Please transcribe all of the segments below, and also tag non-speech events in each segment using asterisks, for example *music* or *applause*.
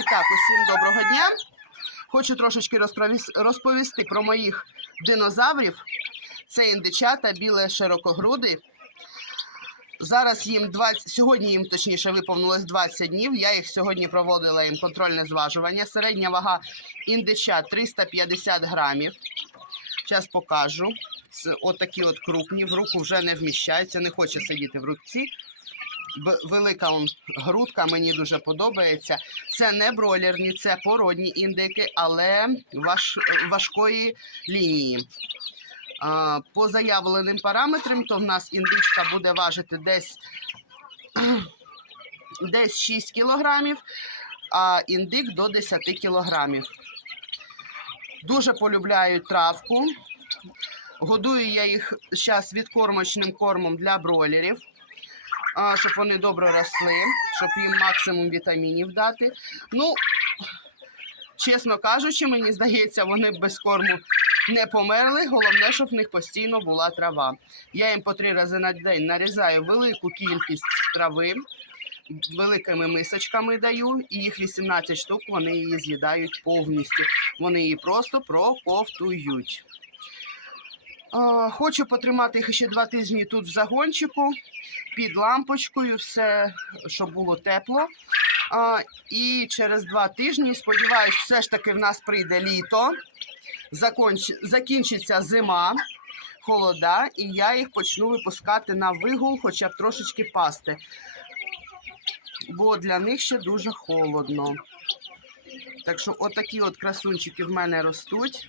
І так, усім доброго дня. Хочу трошечки розповісти про моїх динозаврів. Це індичата, біле широкогруди. Зараз їм 20, сьогодні їм точніше виповнилось 20 днів. Я їх сьогодні проводила їм контрольне зважування. Середня вага індича 350 грамів. Зараз покажу. Отакі от крупні. В руку вже не вміщаються, не хоче сидіти в руці. Велика грудка, мені дуже подобається. Це не бройлерні, це породні індики, але важ, важкої лінії. А, по заявленим параметрам, то в нас індичка буде важити десь, *clears throat* десь 6 кілограмів, а індик до 10 кілограмів. Дуже полюбляють травку. Годую я їх зараз відкормочним кормом для бройлерів щоб вони добре росли, щоб їм максимум вітамінів дати. Ну, чесно кажучи, мені здається, вони без корму не померли. Головне, щоб в них постійно була трава. Я їм по три рази на день нарізаю велику кількість трави. Великими мисочками даю, і їх 18 штук вони її з'їдають повністю. Вони її просто проковтують. А, Хочу потримати їх ще два тижні тут в загончику під лампочкою, все, щоб було тепло. І через два тижні, сподіваюсь, все ж таки в нас прийде літо, закінчиться зима, холода, і я їх почну випускати на вигул, хоча б трошечки пасти. Бо для них ще дуже холодно. Так що отакі от красунчики в мене ростуть.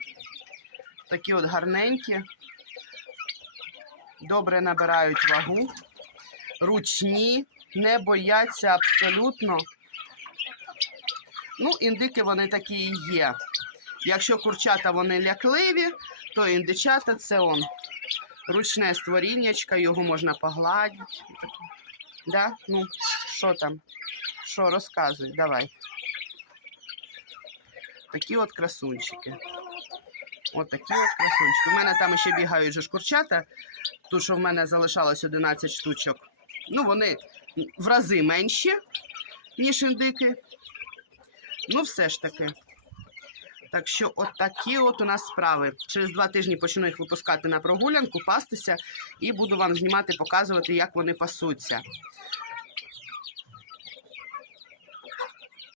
Такі от гарненькі. Добре набирають вагу ручні, не бояться абсолютно. Ну, індики вони такі і є. Якщо курчата вони лякливі, то індичата це он. Ручне створіннячка, його можна погладити. Да? Ну, що там? Що, розказуй, давай. Такі от красунчики. От такі от красунчики. У мене там ще бігають же ж курчата, тому що в мене залишалось 11 штучок. Ну, вони в рази менші, ніж індики. Ну, все ж таки. Так що, от такі от у нас справи. Через два тижні почну їх випускати на прогулянку, пастися, і буду вам знімати, показувати, як вони пасуться.